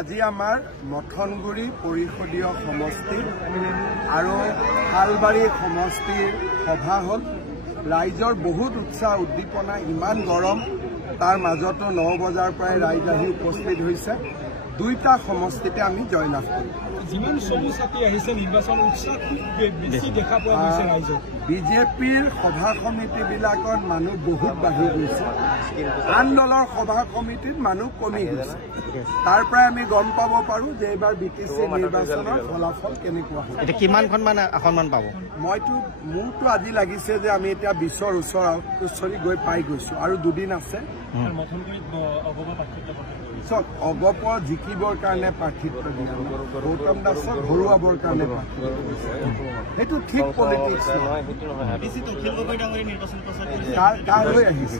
আজি আমাৰ মথনগুৰি পৰিষদীয় সমষ্টি আৰু হালবাৰী সমষ্টিৰ সভা হ'ল। ৰাইজৰ বহুত উৎসাহ উদ্দীপনা, ইমান গৰম, তাৰ মাজতো 9 বজাৰ পৰাই ৰাইজ আহি উপস্থিত হৈছে। দুইটা সমষ্টিতে আমি জয়লাভ কৰিম। যিমান চমু চাপি আহিছে নিৰ্বাচন উৎসাহ বেছি দেখা পোৱা গৈছে ৰাইজৰ। বিজেপিৰ সভা সমিতিবিলাকত মানুহ বহুত বাঢ়ি গৈছে, আন দলৰ সভা সমিতিত মানুহ কমি গৈছে। তাৰ পৰাই আমি গম পাব পাৰো যে এইবাৰ BTC নিৰ্বাচনৰ ফলাফল কেনেকুৱা হ'ব। এতিয়া কিমানখন আসনমান পাব? মোৰতো আজি লাগিছে যে আমি এতিয়া 20ৰ ওচৰি গৈ পাই গৈছো আৰু 2 দিন আছে। চক অগপ জিকিবৰ কাৰণে প্ৰাৰ্থিত্ব দিয়া, গৌতম দাসক হৰুৱাবৰ কাৰণে সেইটো ঠিক পলিটিক্স নহয়। কাৰ হৈ আহিছে,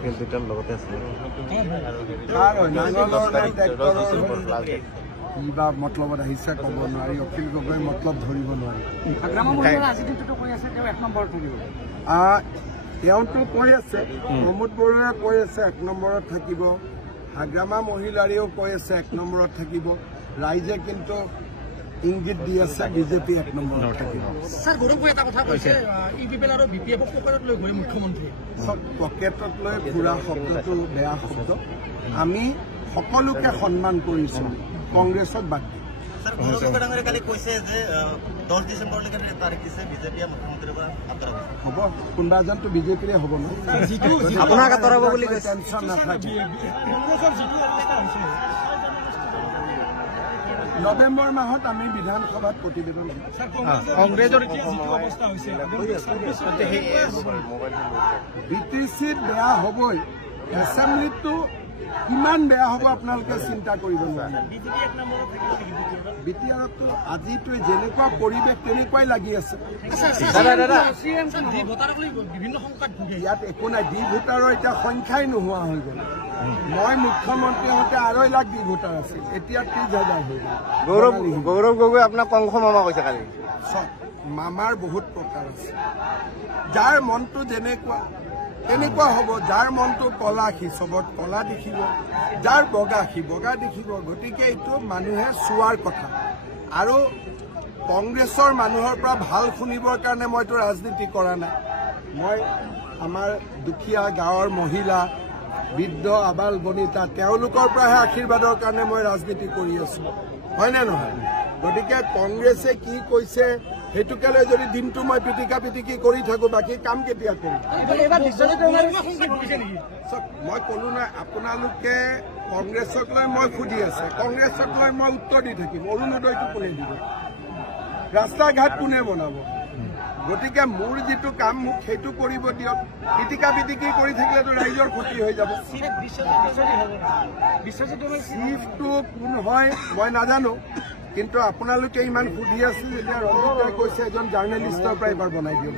কাৰ হয়, নাঙলৰ নে ট্ৰেক্টৰৰ কিবা মতলবত আহিছে ক'ব নোৱাৰি। অখিল গগৈ মতলব ধৰিব নোৱাৰি। তেওঁতো কৈ আছে, প্ৰমোদ বৰুৱাই কৈ আছে 1 নম্বৰত থাকিব, হাগ্ৰামা মহিলাৰেও কৈ আছে 1 নম্বৰত থাকিব। ৰাইজে কিন্তু ইংগিত দি আছে বিজেপি 1 নম্বৰত থাকিব। পকেটত লৈ ঘূৰা শব্দটো বেয়া শব্দ। আমি সকলোকে সন্মান কৰিছো, কংগ্ৰেছত বাদ দি। হ'ব, কোনোবা এজনতো বিজেপিৰে হ'ব ন, টেনচন নাথাকে। নৱেম্বৰ মাহত আমি বিধানসভাত প্ৰতিবেদন দিম। কংগ্ৰেছৰ যিটো অৱস্থা হৈছে BTCত বেয়া হ'বই, এছেম্বলিতো কিমান বেয়া হ'ব আপোনালোকে চিন্তা কৰিব নোৱাৰে। BTRতো আজিতো যেনেকুৱা পৰিৱেশ তেনেকুৱাই লাগি আছে। ইয়াত একো নাই, ডি ভোটাৰৰ এতিয়া সংখ্যাই নোহোৱা হৈ গ'ল। মই মুখ্যমন্ত্ৰী হওঁতে 2.5 লাখ ডি ভোটাৰ আছিল, এতিয়া 30,000 হৈ গ'ল। গৌৰৱ গগৈ আপোনাক কংস মামা কৈছে কালি। মামাৰ বহুত প্ৰকাৰ আছে, যাৰ মনটো যেনেকুৱা তেনেকুৱা হ'ব। যাৰ মনটো কলা সি চবত কলা দেখিব, যাৰ বগা সি বগা দেখিব। গতিকে এইটো মানুহে চোৱাৰ কথা। আৰু কংগ্ৰেছৰ মানুহৰ পৰা ভাল শুনিবৰ কাৰণে মইতো ৰাজনীতি কৰা নাই। মই আমাৰ দুখীয়া গাঁৱৰ মহিলা, বৃদ্ধ, আবাল বনিতা, তেওঁলোকৰ পৰাহে আশীৰ্বাদৰ কাৰণে মই ৰাজনীতি কৰি আছো, হয়নে নহয়? গতিকে কংগ্ৰেছে কি কৈছে সেইটোকে লৈ যদি দিনটো মই পিটিকি কৰি থাকো, বাকী কাম কেতিয়া কৰিম? মই কলো নাই, আপোনালোকে কংগ্ৰেছক লৈ মই সুধি আছে, কংগ্ৰেছক লৈ মই উত্তৰ দি থাকিম। অৰুণোদয়টো কোনে দিব, ৰাস্তা ঘাট কোনে বনাব? গতিকে মোৰ যিটো কাম মোক সেইটো কৰিব দিয়ক। পিটিকি কৰি থাকিলেতো ৰাইজৰ ক্ষতি হৈ যাব। চিফটো কোন হয় মই নাজানো, কিন্তু আপোনালোকে ইমান সুধি আছিল যেতিয়া ৰঞ্জিতে কৈছে এজন জাৰ্নেলিষ্টৰ পৰা এবাৰ বনাই দিয়ক।